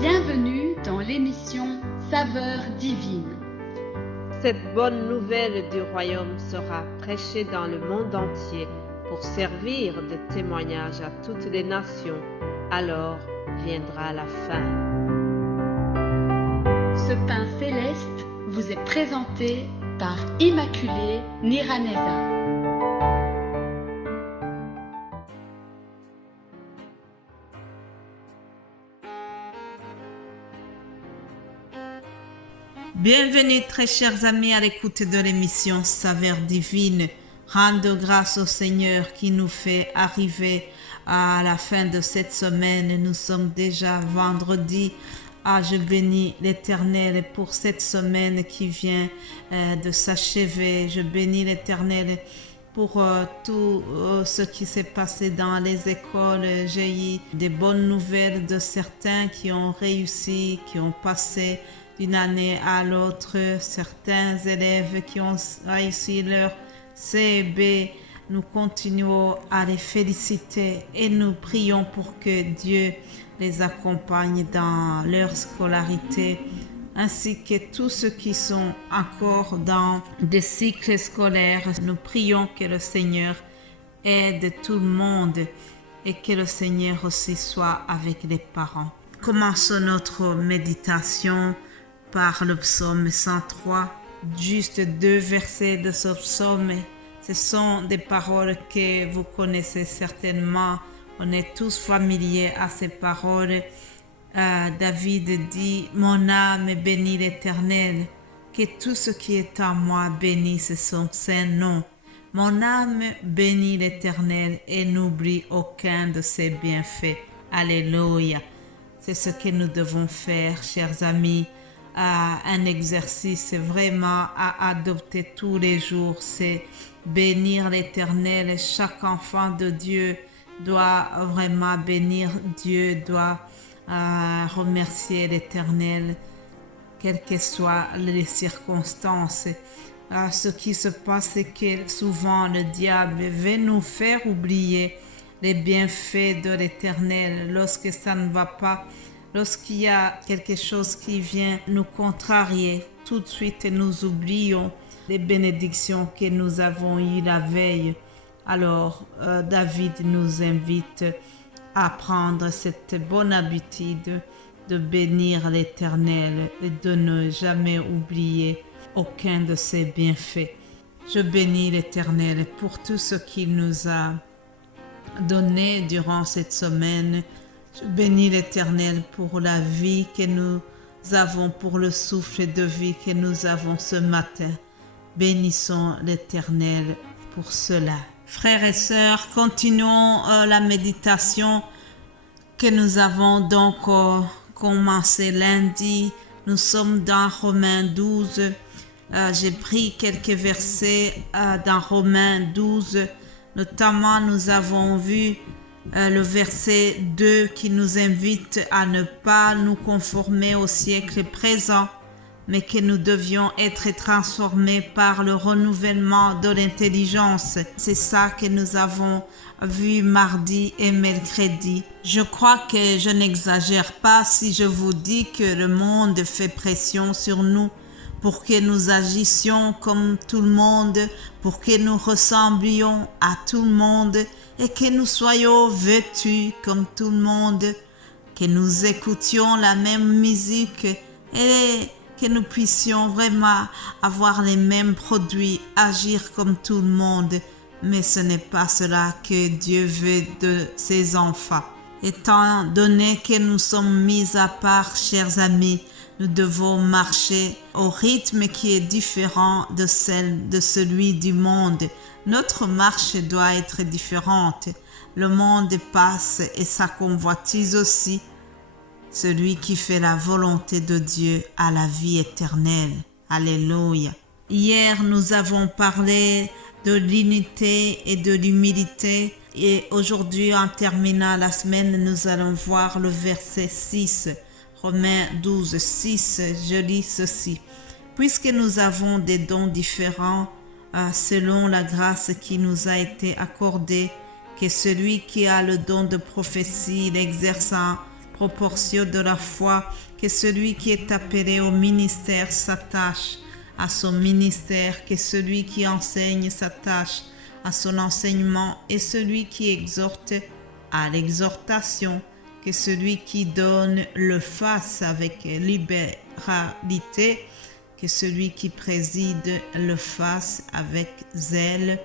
Bienvenue dans l'émission Saveurs divines. Cette bonne nouvelle du royaume sera prêchée dans le monde entier pour servir de témoignage à toutes les nations. Alors viendra la fin. Ce pain céleste vous est présenté par Immaculée Niraneza. Bienvenue très chers amis à l'écoute de l'émission Saveurs divines. Rendre grâce au Seigneur qui nous fait arriver à la fin de cette semaine. Nous sommes déjà vendredi. Je bénis l'Éternel pour cette semaine qui vient de s'achever. Je bénis l'Éternel pour tout ce qui s'est passé dans les écoles. J'ai eu des bonnes nouvelles de certains qui ont réussi, qui ont passé d'une année à l'autre. Certains élèves qui ont réussi leur CEB, nous continuons à les féliciter et nous prions pour que Dieu les accompagne dans leur scolarité, ainsi que tous ceux qui sont encore dans des cycles scolaires. Nous prions que le Seigneur aide tout le monde et que le Seigneur aussi soit avec les parents. Commençons notre méditation par le psaume 103. Juste 2 versets de ce psaume. Ce sont des paroles que vous connaissez certainement. On est tous familiers à ces paroles. David dit « Mon âme bénit l'Éternel, que tout ce qui est en moi bénisse son saint nom. Mon âme bénit l'Éternel et n'oublie aucun de ses bienfaits. » Alléluia. C'est ce que nous devons faire, chers amis. Un exercice vraiment à adopter tous les jours, c'est bénir l'Éternel. Chaque enfant de Dieu doit vraiment bénir Dieu, doit remercier l'Éternel, quelles que soient les circonstances. Ce qui se passe, c'est que souvent le diable veut nous faire oublier les bienfaits de l'Éternel lorsque ça ne va pas. Lorsqu'il y a quelque chose qui vient nous contrarier, tout de suite nous oublions les bénédictions que nous avons eues la veille. Alors David nous invite à prendre cette bonne habitude de bénir l'Éternel et de ne jamais oublier aucun de ses bienfaits. Je bénis l'Éternel pour tout ce qu'il nous a donné durant cette semaine. Je bénis l'Éternel pour la vie que nous avons, pour le souffle de vie que nous avons ce matin. Bénissons l'Éternel pour cela. Frères et sœurs, continuons la méditation que nous avons donc commencé lundi. Nous sommes dans Romains 12. J'ai pris quelques versets dans Romains 12. Notamment, nous avons vu le verset 2 qui nous invite à ne pas nous conformer au siècle présent, mais que nous devions être transformés par le renouvellement de l'intelligence. C'est ça que nous avons vu mardi et mercredi. Je crois que je n'exagère pas si je vous dis que le monde fait pression sur nous pour que nous agissions comme tout le monde, pour que nous ressemblions à tout le monde et que nous soyons vêtus comme tout le monde, que nous écoutions la même musique et que nous puissions vraiment avoir les mêmes produits, agir comme tout le monde. Mais ce n'est pas cela que Dieu veut de ses enfants. Étant donné que nous sommes mis à part, chers amis, nous devons marcher au rythme qui est différent de celui du monde. Notre marche doit être différente. Le monde passe et sa convoitise aussi. Celui qui fait la volonté de Dieu a la vie éternelle. Alléluia. Hier, nous avons parlé de l'unité et de l'humilité. Et aujourd'hui, en terminant la semaine, nous allons voir le verset 6. Romains 12, 6, je lis ceci. Puisque nous avons des dons différents selon la grâce qui nous a été accordée, que celui qui a le don de prophétie l'exerce en proportion de la foi que celui qui est appelé au ministère s'attache à son ministère, que celui qui enseigne s'attache à son enseignement et celui qui exhorte à l'exhortation, que celui qui donne le fasse avec libéralité, que celui qui préside le fasse avec zèle,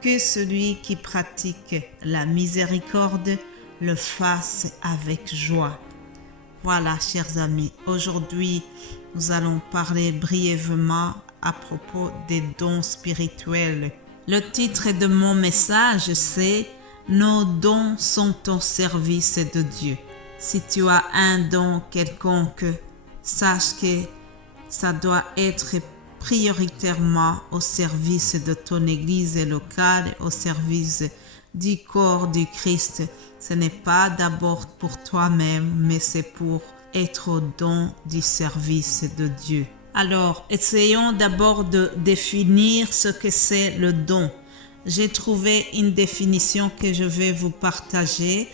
que celui qui pratique la miséricorde le fasse avec joie. Voilà, chers amis, aujourd'hui, nous allons parler brièvement à propos des dons spirituels. Le titre de mon message, c'est « Nos dons sont au service de Dieu ». Si tu as un don quelconque, sache que ça doit être prioritairement au service de ton église locale, au service du corps du Christ. Ce n'est pas d'abord pour toi-même, mais c'est pour être au don du service de Dieu. Alors, essayons d'abord de définir ce que c'est le don. J'ai trouvé une définition que je vais vous partager.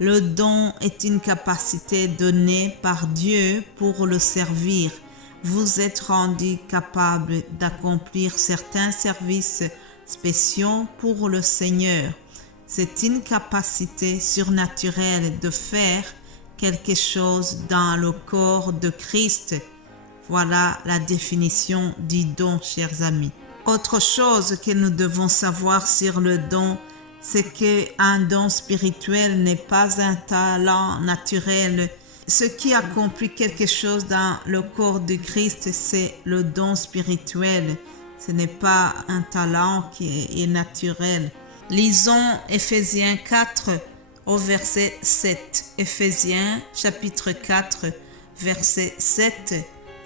Le don est une capacité donnée par Dieu pour le servir. Vous êtes rendu capable d'accomplir certains services spéciaux pour le Seigneur. C'est une capacité surnaturelle de faire quelque chose dans le corps de Christ. Voilà la définition du don, chers amis. Autre chose que nous devons savoir sur le don, c'est qu'un don spirituel n'est pas un talent naturel. Ce qui accomplit quelque chose dans le corps de Christ, c'est le don spirituel. Ce n'est pas un talent qui est naturel. Lisons Éphésiens 4 au verset 7. Éphésiens chapitre 4, verset 7.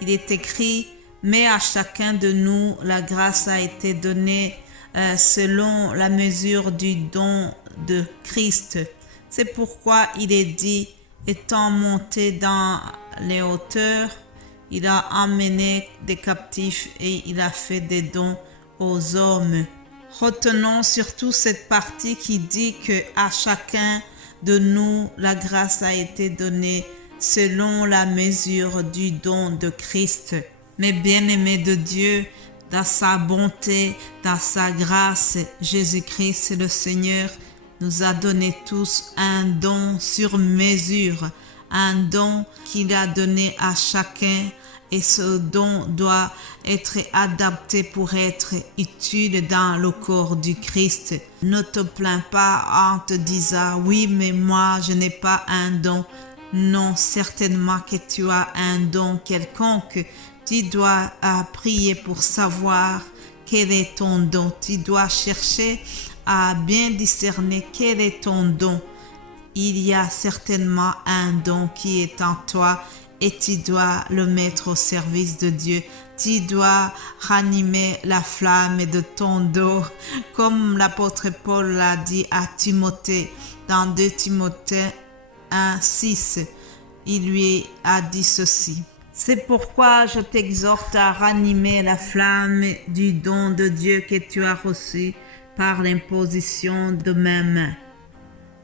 Il est écrit « Mais à chacun de nous, la grâce a été donnée selon la mesure du don de Christ. » C'est pourquoi il est dit « Étant monté dans les hauteurs, il a emmené des captifs et il a fait des dons aux hommes. » Retenons surtout cette partie qui dit que à chacun de nous, la grâce a été donnée selon la mesure du don de Christ. Mes bien-aimés de Dieu, dans sa bonté, dans sa grâce, Jésus-Christ le Seigneur nous a donné tous un don sur mesure, un don qu'il a donné à chacun. Et ce don doit être adapté pour être utile dans le corps du Christ. Ne te plains pas en te disant « Oui, mais moi, je n'ai pas un don ». Non, certainement que tu as un don quelconque. Tu dois prier pour savoir quel est ton don. Tu dois chercher à bien discerner quel est ton don. Il y a certainement un don qui est en toi et tu dois le mettre au service de Dieu. Tu dois ranimer la flamme de ton don, comme l'apôtre Paul l'a dit à Timothée dans 2 Timothée 1, 6. Il lui a dit ceci. C'est pourquoi je t'exhorte à ranimer la flamme du don de Dieu que tu as reçu par l'imposition de mes mains.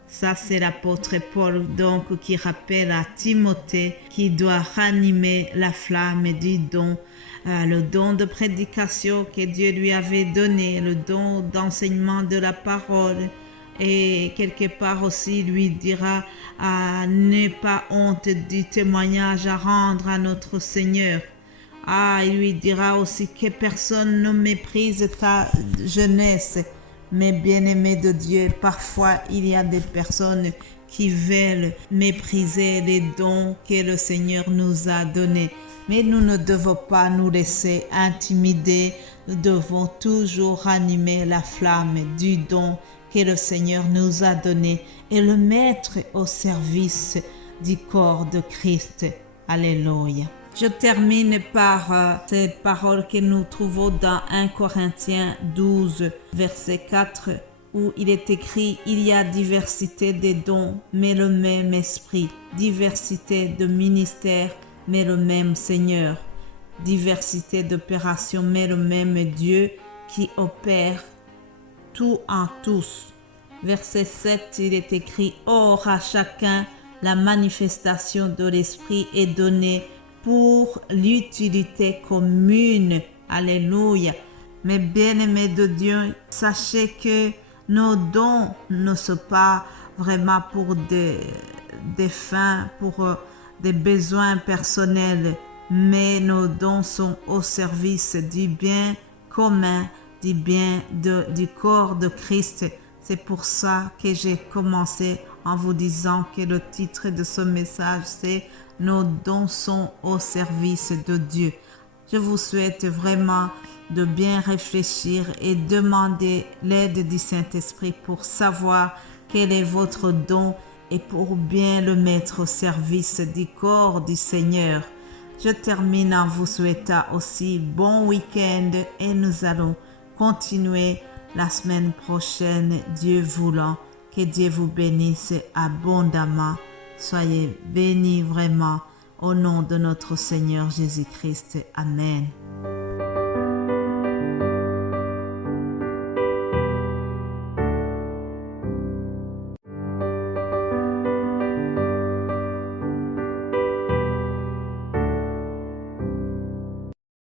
Ça, c'est l'apôtre Paul donc qui rappelle à Timothée qu'il doit ranimer la flamme du don, le don de prédication que Dieu lui avait donné, le don d'enseignement de la parole. Et quelque part aussi lui dira à n'aie pas honte du témoignage à rendre à notre Seigneur. Il lui dira aussi que personne ne méprise ta jeunesse. Mais bien-aimés de Dieu, parfois il y a des personnes qui veulent mépriser les dons que le Seigneur nous a donnés. Mais nous ne devons pas nous laisser intimider. Nous devons toujours ranimer la flamme du don que le Seigneur nous a donné et le mettre au service du corps de Christ. Alléluia. Je termine par cette parole que nous trouvons dans 1 Corinthiens 12, verset 4, où il est écrit « Il y a diversité des dons, mais le même esprit, diversité de ministères, mais le même Seigneur, diversité d'opérations, mais le même Dieu qui opère tout en tous. » Verset 7, il est écrit « Or à chacun la manifestation de l'Esprit est donnée pour l'utilité commune. Alléluia. Mes bien-aimés de Dieu, sachez que nos dons ne sont pas vraiment pour des fins, pour des besoins personnels, mais nos dons sont au service du bien commun, du bien du corps de Christ. C'est pour ça que j'ai commencé en vous disant que le titre de ce message, c'est « Nos dons sont au service de Dieu ». Je vous souhaite vraiment de bien réfléchir et demander l'aide du Saint-Esprit pour savoir quel est votre don et pour bien le mettre au service du corps du Seigneur. Je termine en vous souhaitant aussi bon week-end et nous allons continuer la semaine prochaine, Dieu voulant. Que Dieu vous bénisse abondamment. Soyez bénis vraiment au nom de notre Seigneur Jésus-Christ. Amen.